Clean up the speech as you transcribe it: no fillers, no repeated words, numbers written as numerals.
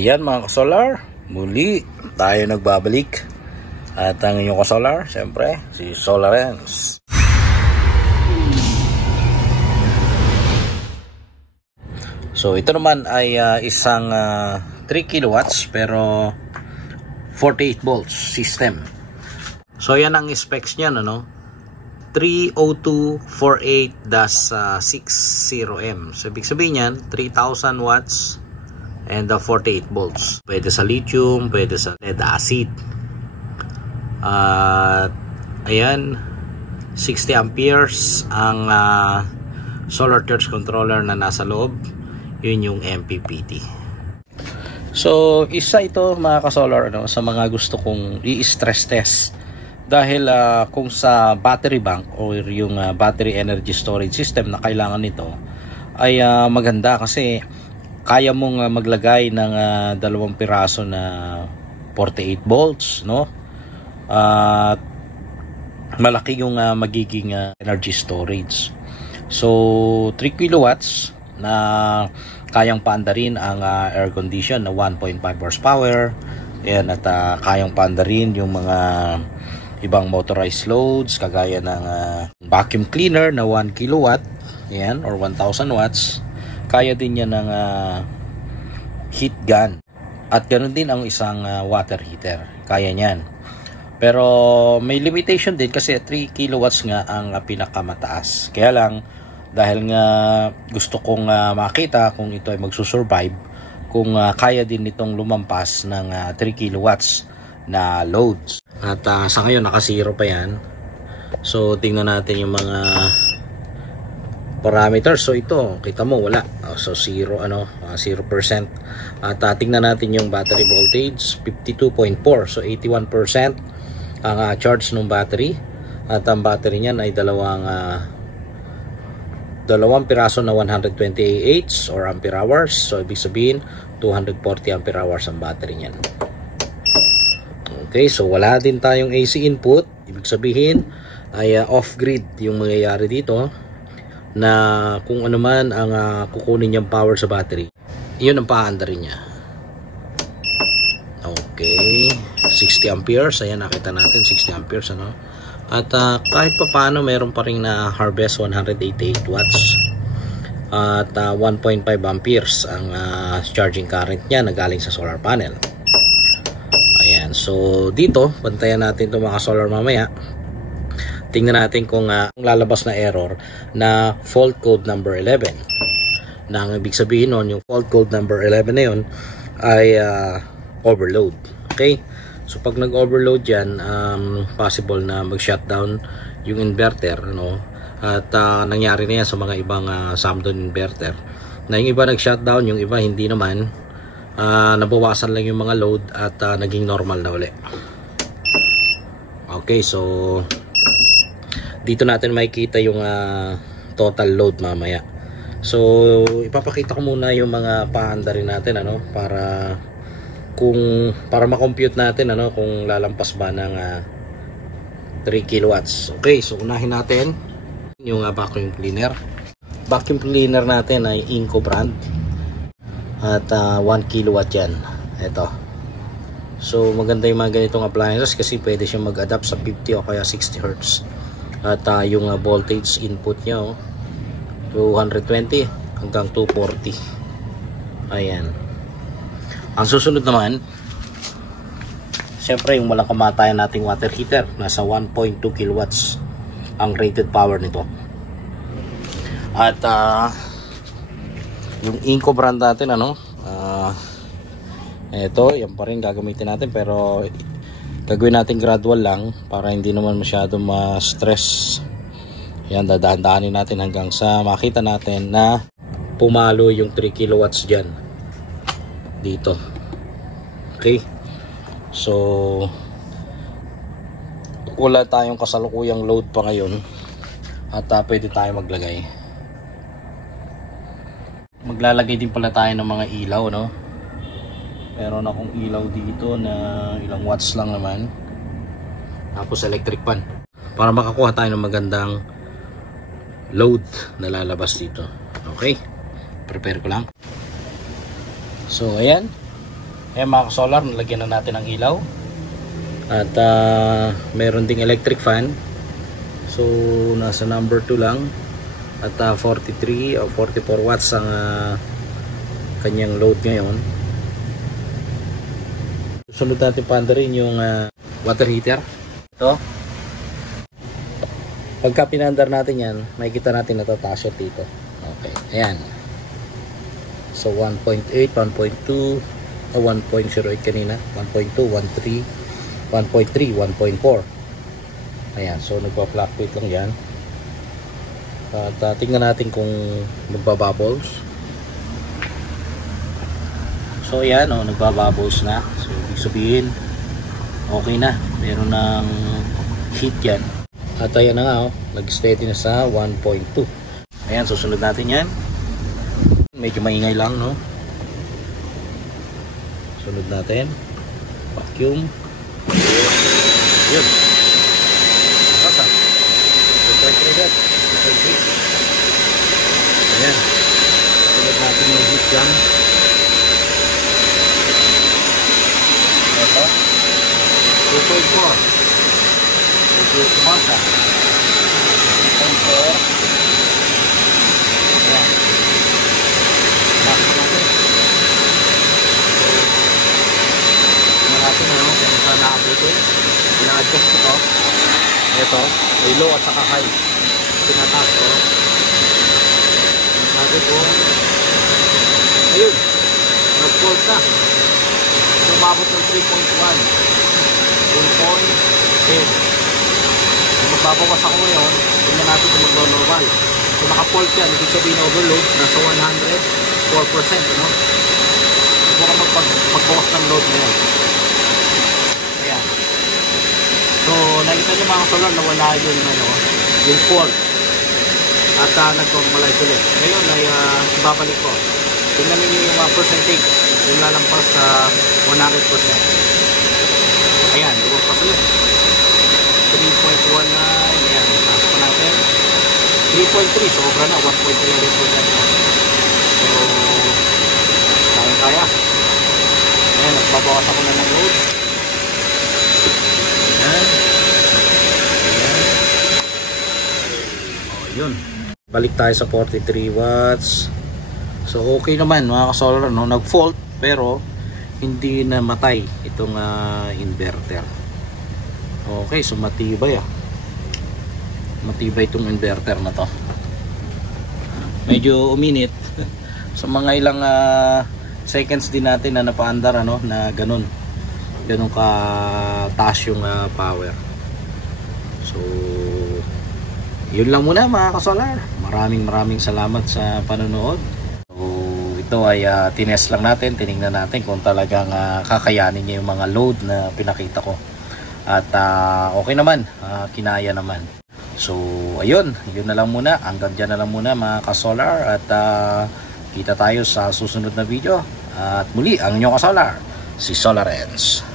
Ayan mga kasolar, muli tayo nagbabalik. At ang inyong kasolar, syempre, si Solarens. So ito naman ay isang 3 kilowatts pero 48 volts system. So yan ang specs niyan, ano? 30248-60M. So ibig sabihin niyan, 3000 watts and 48 volts. Pwede sa lithium, pwede sa lead acid. Ayan, 60 amperes ang solar charge controller na nasa loob. Yun yung MPPT. So isa ito mga ka-solar, ano, sa mga gusto kong i-stress test. Dahil kung sa battery bank o yung battery energy storage system na kailangan nito ay maganda kasi kaya mong maglagay ng 2 piraso na 48 volts, no? At malaki yung magiging energy storage. So 3 kilowatts na kayang paandarin ang air condition na 1.5 horsepower. Ayan, at kayang paandarin yung mga ibang motorized loads kagaya ng vacuum cleaner na 1 kilowatt, ayan, or 1000 watts. Kaya din yan ng heat gun. At ganoon din ang isang water heater. Kaya niyan. Pero may limitation din kasi 3 kilowatts nga ang pinakamataas. Kaya lang, dahil nga gusto kong makita kung ito ay magsusurvive, kung kaya din nitong lumampas ng 3 kilowatts na loads. At sa ngayon nakasiro pa yan. So tingnan natin yung mga parameters. So ito, kita mo wala. So 0%. At tingnan natin yung battery voltage, 52.4. So 81% ang charge ng battery. At ang battery niyan ay dalawang piraso na 120 Ah or ampere hours. So ibig sabihin 240 ampere hours ang battery niyan. Okay, so wala din tayong AC input. Ibig sabihin ay off-grid yung mangyayari dito, na kung ano man ang kukunin niyang power sa battery, yun ang paandarin niya. Okay, 60 amperes. Ayan, nakita natin 60 amperes, ano? At kahit pa paano meron pa rin na harvest 188 watts at 1.5 amperes ang charging current niya na galing sa solar panel. Ayan, so dito bantayan natin itong mga solar mamaya. Tingnan natin kung lalabas na error na fault code number 11. Na ang ibig sabihin nun, yung fault code number 11 na yun ay overload. Okay? So pag nag-overload yan, possible na mag-shutdown yung inverter, no? At nangyari na yan sa mga ibang Samsung inverter. Na yung iba nag-shutdown, yung iba hindi naman. Nabawasan lang yung mga load at naging normal na uli. Okay, so dito natin makikita yung total load mamaya. So ipapakita ko muna yung mga paandarin natin, ano, para ma-compute natin, ano, kung lalampas ba ng 3 kilowatts. Okay, so unahin natin yung vacuum cleaner. Vacuum cleaner natin ay Inco brand at 1 kilowatt yan. Ito. So maganda yung mga ganitong appliances kasi pwede siyang mag-adapt sa 50 o kaya 60 Hz. At yung voltage input niya, 220 hanggang 240. Ayan. Ang susunod naman, siyempre yung walang kamatayan nating water heater, nasa 1.2 kilowatts ang rated power nito. At yung Inco brand natin, ano, ito, yan pa rin gagamitin natin, pero gagawin natin gradual lang para hindi naman masyado ma-stress. Yan, dadaan-daanin natin hanggang sa makita natin na pumalo yung 3 kilowatts dyan dito. Okay, so wala tayong kasalukuyang load pa ngayon at pwede tayo maglagay. Maglalagay din pala tayo ng mga ilaw, no? Meron akong ilaw dito na ilang watts lang naman, tapos electric pan para makakuha tayo ng magandang load na lalabas dito. Okay, prepare ko lang. So ayan, Ayan mga ka-solar, nalagyan na natin ng ilaw. At meron ding electric fan. So nasa number 2 lang. At 43 o 44 watts ang kanyang load ngayon. Susunod natin paandarin yung water heater. Ito. Pagka pinandar natin yan, makikita natin natataas siya dito. Okay, ayan. So 1.8, 1.2, 1.08 kanina, 1.2, 1.3, 1.3, 1.4. Ayan, so nagpa-fluctuate lang yan. At tingnan natin kung magbabubbles. So ayan, nagbabubbles na. So ibig sabihin, okay na. Meron ng heat yan. At ayan na nga, nag-steady na sa 1.2. Ayan, susunod natin yan. Medyo maingay lang, no? Sunod natin. Vacuum. Yun. Kasa. 2.3 agad. 2.3. Ayan. Sunod natin yung heat gun. Ito. 2.4. Medyo kumasa. 2.4. Ayan. Kumasa natin. Natin kung saan na-update pina-adjust ko to. Ito may low at saka high, tinataas ko natin kung ayun nag-fold na, sumabot ng 3.1 1.10. kung magbabawas ako ngayon, tingnan natin kung mag-normal. Kung naka-fold yan, ibig sabihin overload, nasa 104%, ano? Huwag ka magbawas ng load na yan. So nakita nyo mga solar na wala yung fault at nag-normalize ulit. Ngayon ay ibabalik ko. Tingnan nyo yung percentage, yung lalampas sa 100%. Ayan, lumabas ulit 3.19. ayan, taas pa natin 3.3, sobra na 1.3 ulit po yan. So kaya ayan, nagbabawas ako na ng load. Ayan. Yun. Balik tayo sa 43 watts. So okay naman mga ka-solar, no? Nag-fault pero hindi na matay itong inverter. Okay, so matibay matibay itong inverter na to. Medyo uminit sa mga ilang seconds din natin na napaandar, na ganun ka taas yung power. So yun lang muna mga ka-solar. Maraming salamat sa panonood. So ito ay tinest lang natin, tinignan natin kung talagang kakayanin niya yung mga load na pinakita ko. At okay naman, kinaya naman. So ayun, yun na lang muna. Hanggang dyan na lang muna mga ka-solar. At kita tayo sa susunod na video. At muli, ang inyong ka-solar, si Solarens.